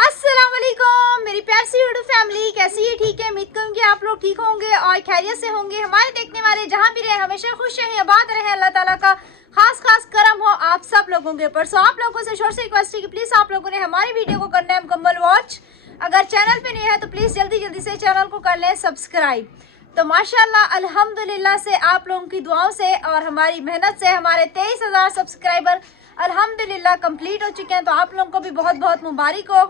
अस्सलाम वालेकुम मेरी प्यारी सी यूट्यूब फैमिली, कैसी है? ठीक है, उम्मीद करूँगी आप लोग ठीक होंगे और खैरियत से होंगे। हमारे देखने वाले जहाँ भी रहे हमेशा खुश रहें, आबाद रहें। अल्लाह ताला का खास करम हो आप सब लोगों के ऊपर। सो आप लोगों से छोटी सी रिक्वेस्ट है कि प्लीज़ आप लोगों ने हमारी वीडियो को करना है मुकम्मल वॉच। अगर चैनल पे नहीं है तो प्लीज़ जल्दी से चैनल को कर लें सब्सक्राइब। तो माशाल्लाह अल्हम्दुलिल्लाह से आप लोगों की दुआओं से और हमारी मेहनत से हमारे 23,000 सब्सक्राइबर अल्हम्दुलिल्लाह कंप्लीट हो चुके हैं। तो आप लोगों को भी बहुत बहुत मुबारक हो।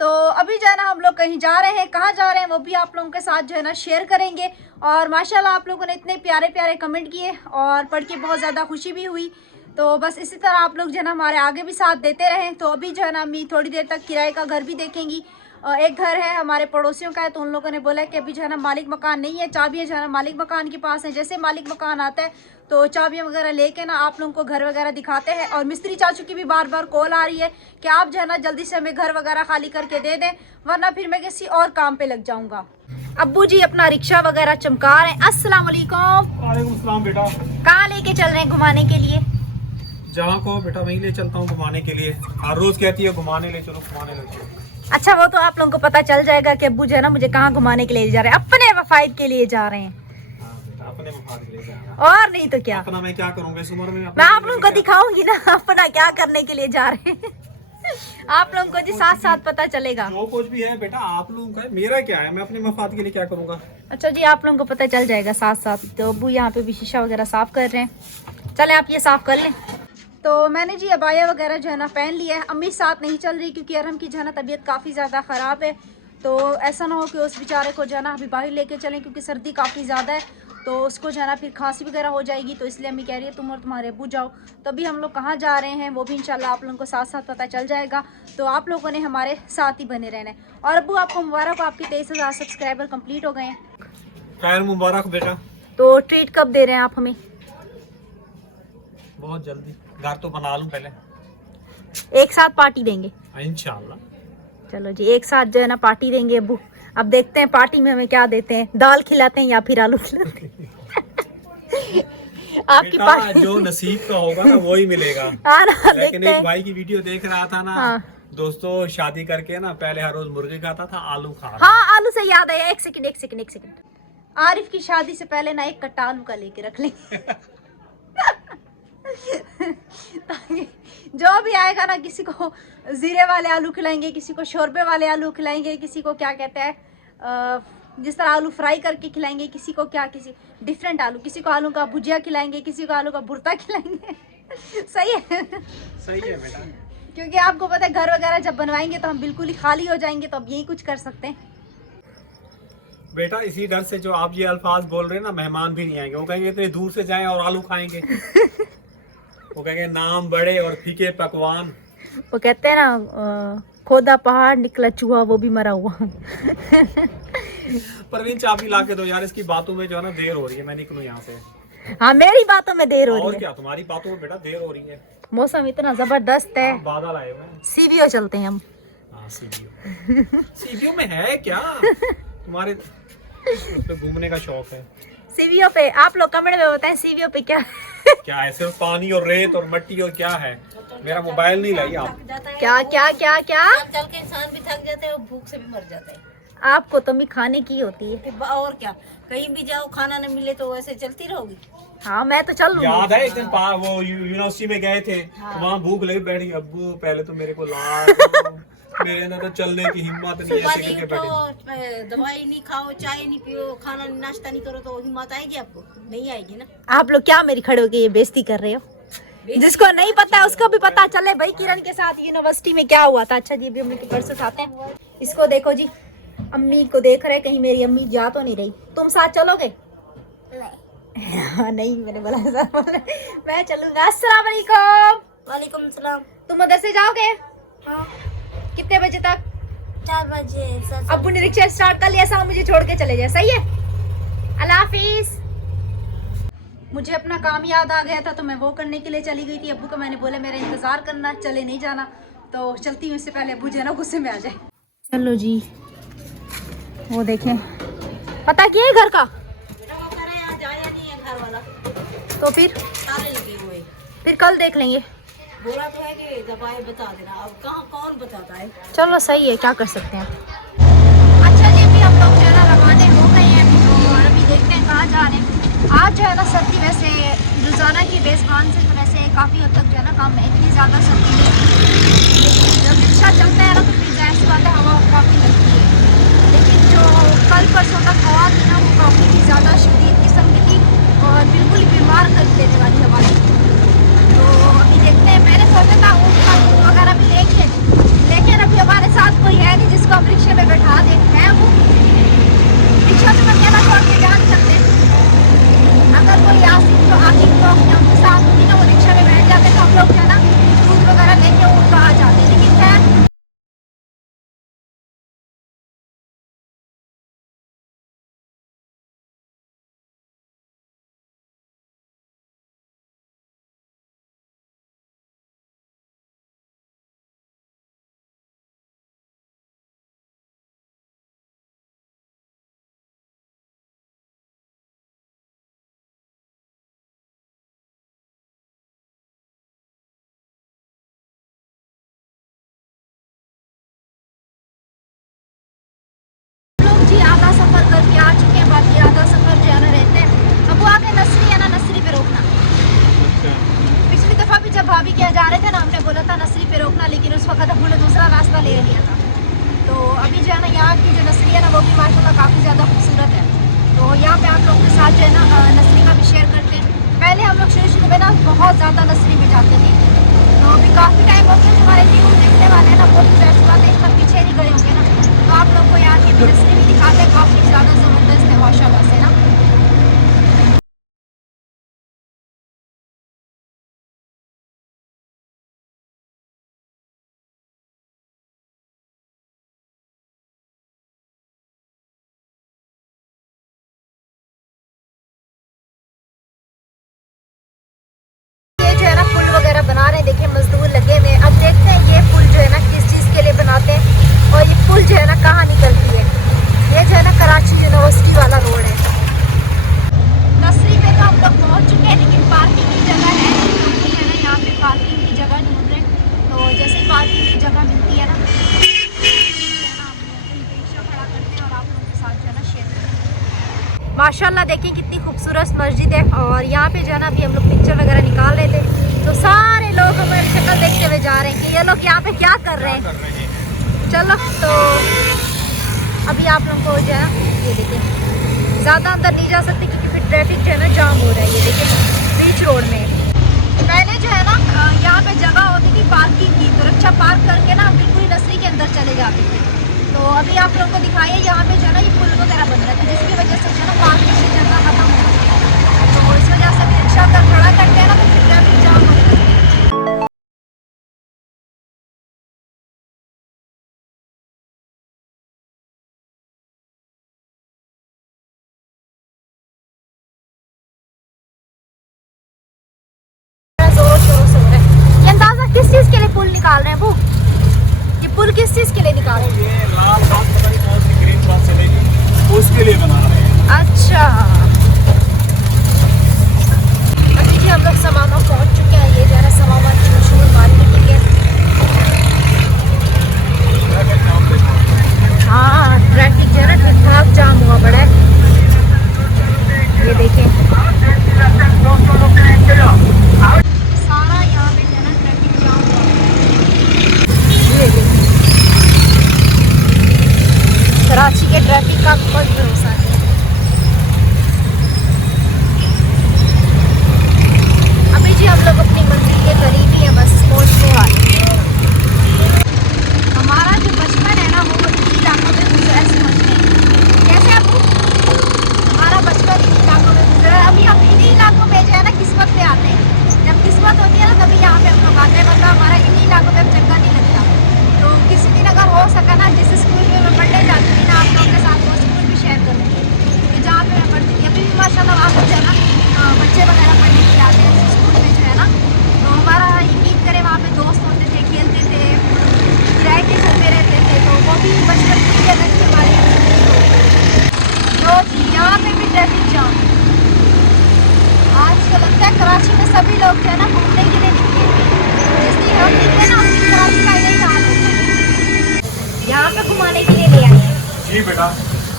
तो अभी जो है ना हम लोग कहीं जा रहे हैं, कहाँ जा रहे हैं वो भी आप लोगों के साथ जो है ना शेयर करेंगे। और माशाल्लाह आप लोगों ने इतने प्यारे कमेंट किए और पढ़ के बहुत ज़्यादा खुशी भी हुई। तो बस इसी तरह आप लोग जो है ना हमारे आगे भी साथ देते रहें। तो अभी जो है ना अम्मी थोड़ी देर तक किराए का घर भी देखेंगी। एक घर है हमारे पड़ोसियों का है, तो उन लोगों ने बोला कि अभी जो है ना मालिक मकान नहीं है, चाबियाँ जो है ना मालिक मकान के पास है। जैसे मालिक मकान आता है तो चाबियाँ वगैरह लेके ना आप लोगों को घर वगैरह दिखाते हैं। और मिस्त्री चाचू की भी बार कॉल आ रही है कि आप जो है ना जल्दी से हमें घर वगैरह खाली करके दे दें, वरना फिर मैं किसी और काम पे लग जाऊंगा। अब्बू जी अपना रिक्शा वगैरह चमका रहे हैं। अस्सलाम वालेकुम। वालेकुम सलाम बेटा। कहाँ लेके चल रहे हैं घुमाने के लिए? जहाँ को बेटा वहीं ले चलता हूँ घुमाने के लिए। हर रोज कहती है घुमाने ले चलो घुमाने ले चलो। अच्छा, वो तो आप लोगों को पता चल जाएगा कि अब्बू जो है ना मुझे कहाँ घुमाने के लिए जा रहे हैं। अपने वफायद के लिए जा रहे हैं। हाँ बेटा, अपने मफाद के लिए जा रहा हूँ। और नहीं तो क्या। अपना मैं क्या करूँगा इस उम्र में? मैं आप लोगों को दिखाऊंगी ना अपना क्या करने के लिए जा रहे हैं। आप लोगों को जी साथ पता चलेगा। जो कुछ भी है बेटा आप लोगों का है, मेरा क्या है? मैं अपने मफाद के लिए क्या करूँगा? अच्छा जी, आप लोगों को पता चल जाएगा साथ। तो अब्बू यहाँ पे भी शीशा वगैरह साफ कर रहे हैं। चले आप ये साफ कर लें। तो मैंने जी अबाया वगैरह जो है ना पहन लिया है। अम्मी साथ नहीं चल रही क्योंकि अरहम की जो है ना तबीयत काफ़ी ज़्यादा ख़राब है। तो ऐसा ना हो कि उस बेचारे को जो है ना अभी बाहर लेके चलें क्योंकि सर्दी काफ़ी ज़्यादा है, तो उसको जो है ना फिर खांसी वगैरह हो जाएगी। तो इसलिए अम्मी कह रही है तुम और तुम्हारे अब्बू जाओ। तो अभी हम लोग कहाँ जा रहे हैं वो भी इंशाल्लाह आप लोगों को साथ पता चल जाएगा। तो आप लोगों ने हमारे साथ ही बने रहना है। और अब्बू आपको मुबारक हो, आपके 23,000 सब्सक्राइबर कम्प्लीट हो गए हैं। खैर मुबारक बेटा। तो ट्रीट कब दे रहे हैं आप हमें? बहुत जल्दी। घर तो बना लूँ पहले, एक साथ पार्टी देंगे इंशाल्लाह। चलो जी, एक साथ जो है ना पार्टी देंगे अब्बू। अब देखते हैं पार्टी में हमें क्या देते हैं, दाल खिलाते हैं या फिर आलू खिलाते हैं। आपकी पार्टी जो नसीब का होगा ना वही मिलेगा। लेकिन एक भाई की वीडियो देख रहा था ना। हाँ। दोस्तों शादी करके ना पहले हर रोज मुर्गे खाता था, आलू खा रहा। हाँ, आलू से याद आया, एक सेकंड। आरिफ की शादी से पहले ना एक कट्टा आलू का लेके रख लेंगे। ताकि जो भी आएगा ना किसी को जीरे वाले आलू खिलाएंगे, किसी को शोरबे वाले आलू खिलाएंगे, किसी को क्या कहते हैं जिस तरह आलू फ्राई करके खिलाएंगे, किसी को क्या किसी डिफरेंट आलू, किसी को आलू का भुजिया खिलाएंगे, किसी को आलू का भुर्ता खिलाएंगे। सही है? सही है बेटा। क्योंकि आपको पता है घर वगैरह जब बनवाएंगे तो हम बिल्कुल ही खाली हो जाएंगे, तो अब यही कुछ कर सकते हैं बेटा। इसी डर से जो आप ये अल्फाज बोल रहे हैं ना, मेहमान भी नहीं आएंगे। वो कहेंगे इतने दूर से जाएं और आलू खाएंगे। वो कहेंगे नाम बड़े और फीके पकवान। वो कहते हैं ना खोदा पहाड़ निकला चूहा वो भी मरा हुआ। परवीन चाबी ला के दो यार, इसकी बातों में जो है ना देर हो रही है, मैं निकलूं यहाँ से। हाँ, मेरी बातों में देर हो रही है। और क्या, तुम्हारी बातों में बेटा देर हो रही है। मौसम इतना जबरदस्त है। बादल आए हुए हैं। सीबीओ चलते हैं हम। हाँ सीबीओ में है क्या? तुम्हारे घूमने का शौक है। सीवीओ पे आप लोग कमेंट में बताएं सीवीओ पे क्या क्या है? सिर्फ पानी और रेत और मिट्टी और क्या है? मेरा मोबाइल नहीं लाई आप। क्या चल के इंसान भी थक जाते हैं और भूख से भी मर जाते हैं। आपको तो भी खाने की होती है। और क्या, कहीं भी जाओ खाना न मिले तो वैसे चलती रहोगी। हाँ, मैं तो चल लूंगी। याद है एक दिन वो यूनिवर्सिटी में गए थे। हाँ। वहाँ भूख लगी, बैठी अब्बू पहले तो मेरे को ला। मेरे अंदर तो चलने की हिम्मत नहीं है। ऐसे करके बैठे। दवाई नहीं खाओ, चाय नहीं पियो, खाना नाश्ता नहीं करो तो हिम्मत आएगी आपको? नहीं आएगी ना। आप लोग क्या मेरी खड़े होके ये बेइज्जती कर रहे हो? जिसको नहीं पता है उसको भी पता चले भाई किरण के साथ यूनिवर्सिटी में क्या हुआ था। अच्छा जी, अभी अम्मी के पर्स उठाते हैं। इसको देखो जी, अम्मी को देख रहे, कहीं मेरी अम्मी जा तो नहीं रही। तुम साथ चलोगे? नहीं, मैंने बोला मैं चलूंगा। अस्सलाम वालेकुम। वालेकुम सलाम। तुम उधर से जाओगे? हाँ। कितने बजे तक? 4 बजे। अब्बू ने रिक्शा स्टार्ट कर लिया, सा मुझे छोड़ के चले जाए। सही है? अल्लाह हाफिज। मुझे अपना काम याद आ गया था तो मैं वो करने के लिए चली गई थी। अब्बू को मैंने बोला मेरा इंतजार करना, चले नहीं जाना। तो चलती हूँ, इससे पहले अब्बू जो है ना गुस्से में आ जाए। चलो जी, वो देखें पता किया है घर का? आज आया नहीं है घर वाला। तो फिर ताले लगे हुए। फिर कल देख लेंगे। बोला तो है कि जब आए बता देना, अब कहाँ कौन बताता है। चलो सही है, क्या कर सकते हैं। अच्छा जी, अभी हम लोग जो है ना रवाने हो गए हैं और अभी देखते हैं कहाँ जा रहे हैं। आज जो है ना सर्दी वैसे रोज़ाना की बेज़बान से तो वैसे काफ़ी हद तक जो है ना कम है, इतनी ज़्यादा सर्दी नहीं। लेकिन जब रिक्शा चलता है ना तो फिर ऐसी बात है, हवा काफ़ी लगती है। लेकिन जो कल परसों तक हवा थी ना वो काफ़ी ही ज़्यादा शदीद किस्म की थी और बिल्कुल बीमार कर देने वाली हवा थी। तो अभी देखते हैं, मैंने सोचा था ऊँट का दूध वगैरह भी लेंगे, लेकिन अभी हमारे साथ कोई है नहीं जिसको हम रिक्शे में बैठा दें। मैं हूँ रिक्शा से अकेला छोड़ के जा नहीं सकते। अगर कोई आसिफ तो आसिफ लोग उनके साथ होती ना, वो रिक्शा में बैठ जाते तो हम लोग जो है ना दूध वगैरह लेके ऊँट का आ जाते। लेकिन खैर लोग जी आधा सफ़र करके आ चुके हैं, बाकी आधा सफ़र जो है ना रहते हैं। अब वो आगे नसरी है ना, नसरी पे रोकना। पिछली दफ़ा भी जब भाभी के यहाँ जा रहे थे ना, हमने बोला था नसरी पे रोकना, लेकिन उस वक्त हम लोग दूसरा रास्ता ले लिया था। तो अभी जो है ना यहाँ की जो नसरी है ना वो भी माशाल्लाह काफ़ी ज़्यादा खूबसूरत है। तो यहाँ पे आप लोगों के साथ जो है ना नसरी का भी शेयर करते हैं। पहले हम लोग शुरू में ना बहुत ज़्यादा नसरी में जाते थे, तो अभी काफ़ी टाइम हो गया। हमारे न्यू देखने वाले हैं ना वो भी ऐसी बात है इतना पीछे नहीं गए होंगे ना, तो आप लोग को यहाँ की भी नसरी भी दिखाते हैं, काफ़ी ज़्यादा ज़बरदस्त है माशाल्लाह से ना। ये जो है ना पुल वगैरह बना रहे हैं, देखिए मजदूर लगे हुए हैं। अब देखते हैं ये पुल जो है ना किस चीज़ के लिए बनाते हैं और ये पुल जो है ना कहाँ निकलती है। ये जो है ना कराची यूनिवर्सिटी वाला रोड है। नसरी पे तो हम लोग पहुँच चुके हैं, लेकिन पार्किंग की जगह है जो है ना, यहाँ पे पार्किंग की जगह ढूंढ रहे हैं। तो जैसे ही पार्किंग की जगह मिलती है ना रिक्शा खड़ा करते हैं और आप लोगों के साथ जो है ना शेयर करते हैं। माशाल्लाह देखिए कितनी खूबसूरत मस्जिद है और यहाँ पे जो है ना अभी हम लोग पिक्चर वगैरह निकाल रहे थे, तो सारे लोग हमारी शक्ल देखते हुए जा रहे हैं कि ये लोग यहाँ पे क्या कर रहे हैं। चलो तो अभी आप लोगों को जो है ये देखिए ज़्यादा अंदर नहीं जा सकते क्योंकि फिर ट्रैफिक जो है ना जाम हो रहा है। ये देखिए बीच रोड में पहले जो है ना यहाँ पे जगह होती थी पार्किंग की, तो रिक्शा पार्क करके ना बिल्कुल नसरी के अंदर चले जाते थे। तो अभी आप लोगों को दिखाइए यहाँ पे जो है ना ये पुल वगैरह बन रहा था, जिसकी वजह से जो है ना पार्किंग की जगह खत्म हो गई है। तो इस वजह से भी रिक्शा अगर खड़ा करते हैं ना तो फिर ट्रैफिक जाम हो जाता है। जोरों शोरों से हो रहा है। ये अंदाजा किस चीज़ के लिए पुल निकाल रहे हैं वो? ये पुल किस चीज़ के लिए निकाल रहे हैं? ये लाल बात पता नहीं कौन सी ग्रीन बात चलेगी उसके लिए बना रहे हैं। अच्छा, अभी जी हम लोग समामा पहुंच चुके हैं। ये जो है ना समामा की मशहूर मार्केटिंग है। हाँ ट्रैफिक जो है ना ठीक ठाक जाम हुआ पड़ा है। ये देखें सारा यहाँ पे जो है ना ट्रैफिक जाम हुआ है। ये देखिए कराची के ट्रैफिक का कोई भरोसा नहीं है। अभी जी हम लोग अपनी मंजिल के करीब ही है, बस पहुंचने वाले हैं। हमारा जो बचपन है ना वो इन्हीं इलाकों में गुजरा है, समझते हैं कैसे आपको? हमारा बचपन इन्हीं इलाकों में गुजरा है। अभी हम इन्हीं इलाकों में जो है ना किस्मत पे आते हैं, जब किस्मत होती है ना तभी यहाँ पे हम लोग आते हैं, वरना हमारा इन्हीं इलाकों में अब चक्का नहीं लगता। तो किसी दिन अगर हो सका ना जिस स्कूल में मैं पढ़ने जाती थी ना, आप लोगों के साथ वो स्कूल भी शेयर करूँगी कि जहाँ पे मैं पढ़ती थी। अभी भी माशाल्लाह वहाँ पर जो है ना बच्चे वगैरह पढ़ने के लिए आते हैं उस स्कूल में जो है ना। तो हमारा यकीन करें वहाँ पे दोस्त होते थे, खेलते थे, प्रैक्टिस होते रहते थे, तो वो भी बचपन की अलग थी हमारी। तो यहाँ पे भी ट्रैफिक जाम। आजकल लगता है कराची में सभी लोग जो है ना घूमने के लिए निकले हुए हैं। जिस हम निकले ना उसकी कराची का यही हाल होता है। यहाँ पे घुमाने के लिए ले आए हैं। जी बेटा।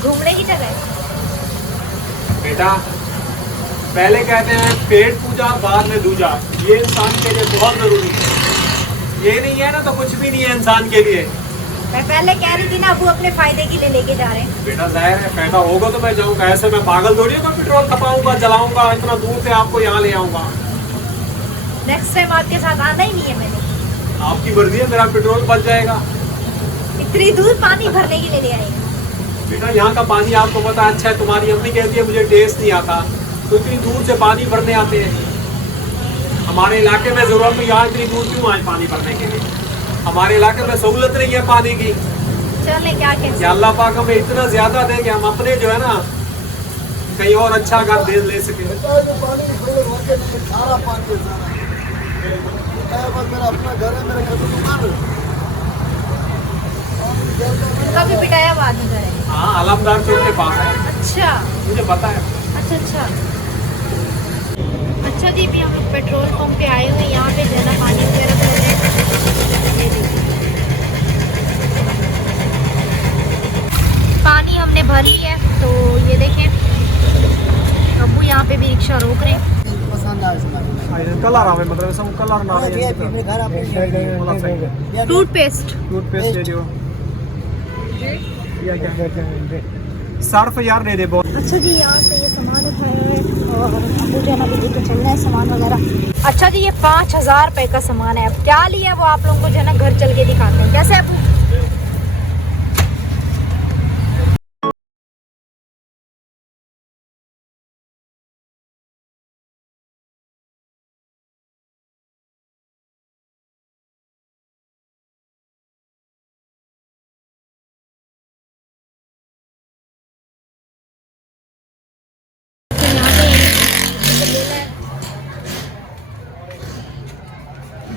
घूमने की जगह है। बेटा पहले कहते हैं पेट पूजा बाद में दूजा, ये इंसान के लिए बहुत जरूरी है। ये नहीं है ना तो कुछ भी नहीं है इंसान के लिए। मैं पहले कह रही थी ना, वो अपने फायदे के लिए लेके जा रहे हैं। बेटा जाहिर है फायदा होगा तो मैं जाऊंगा, ऐसे मैं पागल थोड़ी हूँ, पेट्रोल खपाऊंगा जलाऊंगा इतना दूर से आपको यहाँ ले आऊंगा। नेक्स्ट टाइम आपके साथ आना ही नहीं है मैंने। आपकी मर्जी है, मेरा पेट्रोल बच जाएगा। इतनी दूर पानी भरने के लिए ले आएंगे। बेटा यहाँ का पानी आपको पता अच्छा है, तुम्हारी अम्मी कहती है मुझे टेस्ट नहीं आता, तो इतनी दूर से पानी भरने आते हैं। हमारे इलाके में जरूरत नहीं, यहाँ इतनी दूर क्यों आए पानी भरने के लिए? हमारे इलाके में सहूलत नहीं है पानी की। चले क्या कहते या अल्लाह पाक हमें इतना ज्यादा दे कि हम अपने जो है ना कहीं और अच्छा घर दे ले सके। मेरा अपना घर है, मेरे घर में दुकान है। उनका भी बिटाया बाद में घर है। हाँ आलमदार चौक के पास है। अच्छा मुझे पता है। अच्छा अच्छा अच्छा जी, भी हम लोग पेट्रोल पंप पे आए हुए हैं। यहाँ पे जो है ना पानी वगैरह भर रहे हैं। ये देखिए पानी हमने भर लिया है। तो ये देखें अबू यहाँ पे भी रिक्शा रोक रहे हैं। पसंद आए कलर आवे मतलब सब कलर ना टूथपेस्ट टूथपेस्ट दे दियो या क्या सर्फ यार दे दे बहुत। अच्छा जी, यहाँ से ये सामान उठाया है और अबू जो है ना लेके चल रहे हैं सामान वगैरह। अच्छा जी, ये 5000 रुपये का सामान है। अब क्या लिया वो आप लोगों को जो है ना घर चल के दिखाते हैं। कैसे अबू?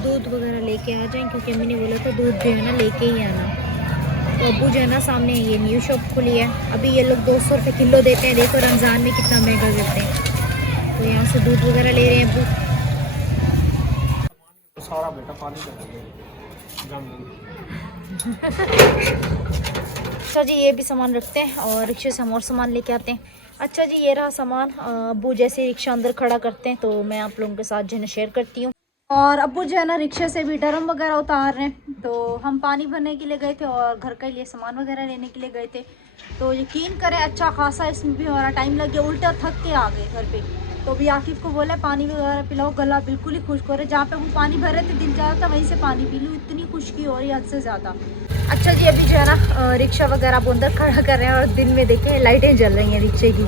दूध वगैरह लेके आ जाएं, क्योंकि अम्मी ने बोला था दूध जो है ना लेके ही आना। तो अबू जो है ना सामने ये न्यू शॉप खुली है, अभी ये लोग 200 रुपये किलो देते हैं। देखो रमज़ान में कितना महंगा देते हैं। तो यहाँ से दूध वगैरह ले रहे हैं अबू। सारा बेटा पानी अच्छा जी, ये भी सामान रखते हैं और रिक्शे से हम और सामान लेके आते हैं। अच्छा जी, ये रहा सामान। अबू जैसे रिक्शा अंदर खड़ा करते हैं तो मैं आप लोगों के साथ जो है ना शेयर करती हूँ। और अबू जो है ना रिक्शे से भी ड्रम वगैरह उतार रहे हैं। तो हम पानी भरने के लिए गए थे और घर के लिए सामान वगैरह लेने के लिए गए थे। तो यकीन करें अच्छा खासा इसमें भी हमारा टाइम लग गया, उल्टा थक के आ गए घर पे। तो भी आकिब को बोला पानी वगैरह पिलाओ, गला बिल्कुल ही खुश्क हो रहा है। जहाँ पे वो पानी भर रहे थे दिल जा रहा था वहीं से पानी पी लूँ, इतनी खुश्की हो रही है हद से ज़्यादा। अच्छा जी, अभी जो है ना रिक्शा वगैरह अब अंदर खड़ा कर रहे हैं और दिन में देखें लाइटें जल रही हैं रिक्शे की।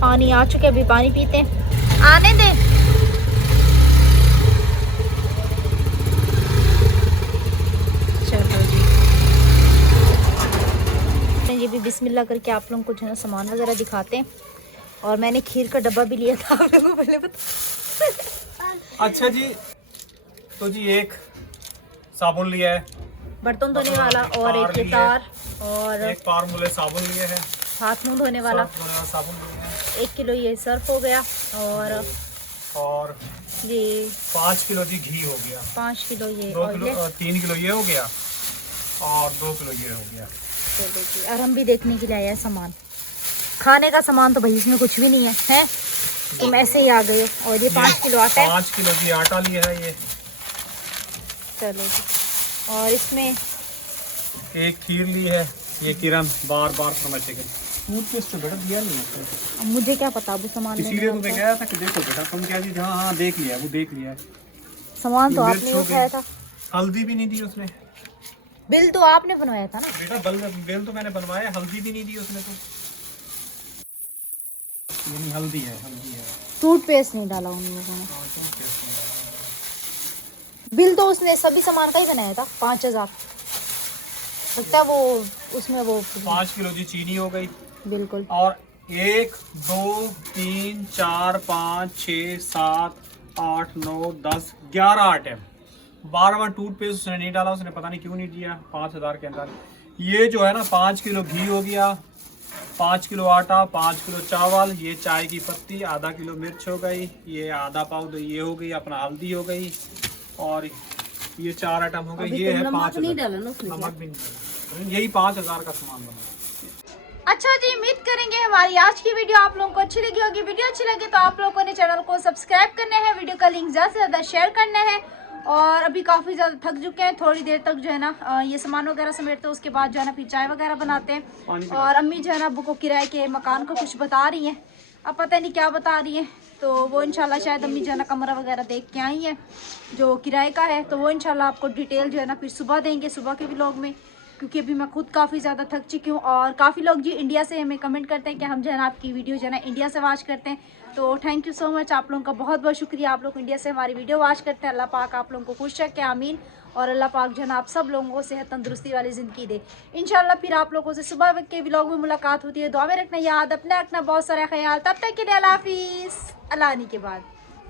पानी आ चुके, अभी पानी पीते हैं। आने दे। चलो जी, भी बिस्मिल्लाह करके आप लोगों को जो है ना सामान वगैरह दिखाते हैं। और मैंने खीर का डब्बा भी लिया था, आप लोगों को पहले बता। अच्छा जी, तो जी एक साबुन लिया है बर्तन धोने वाला और एक ये तार और एक पारमुले साबुन लिए है, हाथ मुंह धोने वाला साबुन लिए है 1 किलो ये सर्फ हो गया और ये 5 किलो जी घी हो गया, 5 किलो ये 2 ऑयल किलो 3 किलो ये हो गया और 2 किलो ये हो गया। चलो जी, और हम भी देखने के लिए आया है सामान। खाने का सामान तो भाई इसमें कुछ भी नहीं है, हैं तुम ऐसे ही आ गए। और ये 5 किलो आटा है, 5 किलो जी आटा लिया है ये। चलो जी, और इसमें एक खीर ली है, ये किरण बार बार समझते गए टूथपेस्ट बेटा दिया नहीं है। अब मुझे क्या पता वो सामान इसीलिए तो मैं कह रहा था कि देखो बेटा तुम क्या जी, हाँ हाँ देख लिया, वो देख लिया है। सामान तो ये आपने मिर्च हो उठाया गई। था, हल्दी भी नहीं दी उसने बिल तो आपने बनवाया था ना बेटा, बेल तो मैंने बनवाया, हल्दी भी नहीं दी उसने। तो ये नहीं हल्दी है, हल्दी है। टूथपेस्ट नहीं डाला उन लोगों ने। बिल तो उसने सभी सामान का ही बनाया था 5000 लगता है। वो उसमें वो 5 किलो जी चीनी हो गई बिल्कुल। और 1 2 3 4 5 6 7 8 9 10 11 आइटम। 12वां टूथपेस्ट उसने नहीं डाला, उसने पता नहीं क्यों नहीं दिया 5000 के अंदर। ये जो है ना 5 किलो घी हो गया, 5 किलो आटा, 5 किलो चावल, ये चाय की पत्ती, आधा किलो मिर्च हो गई, ये आधा पाव ये हो गई अपना हल्दी हो गई, और ये 4 आइटम हो गए। ये है 5,000। नमक भी नहीं, यही 5,000 का सामान बना। अच्छा जी, उम्मीद करेंगे हमारी आज की वीडियो आप लोगों को अच्छी लगी होगी। वीडियो अच्छी लगी तो आप लोगों ने चैनल को सब्सक्राइब करना है, वीडियो का लिंक ज़्यादा से ज़्यादा शेयर करना है। और अभी काफ़ी ज़्यादा थक चुके हैं, थोड़ी देर तक जो है ना ये सामान वगैरह समेटते हैं, उसके बाद जो है ना फिर चाय वगैरह बनाते हैं। और अम्मी जो है ना अब्बू को किराए के मकान को कुछ बता रही हैं, अब पता नहीं क्या बता रही हैं। तो वो इंशाल्लाह शायद अम्मी जो है ना कमरा वगैरह देख के आई हैं जो किराए का है, तो वो इंशाल्लाह आपको डिटेल जो है ना फिर सुबह देंगे, सुबह के व्लॉग में, क्योंकि अभी मैं खुद काफ़ी ज़्यादा थक चुकी हूँ। और काफ़ी लोग जी इंडिया से हमें कमेंट करते हैं कि हम जो है ना आपकी वीडियो जो है ना इंडिया से वॉच करते हैं, तो थैंक यू सो मच, आप लोगों का बहुत बहुत शुक्रिया। आप लोग इंडिया से हमारी वीडियो वॉच करते हैं। अल्लाह पाक आप लोगों को खुश रखे, आमीन। और अल्लाह पाक जो है ना आप सब लोगों को सेहत तंदुरुस्ती वाली ज़िंदगी दे इंशाल्लाह। फिर आप लोगों से सुबह के व्लॉग में मुलाकात होती है। दुआ में रखना याद, अपना रखना बहुत सारा ख्याल। तब तक के लिए अल्लाह हाफिज़, अल्लाह आने के बाद।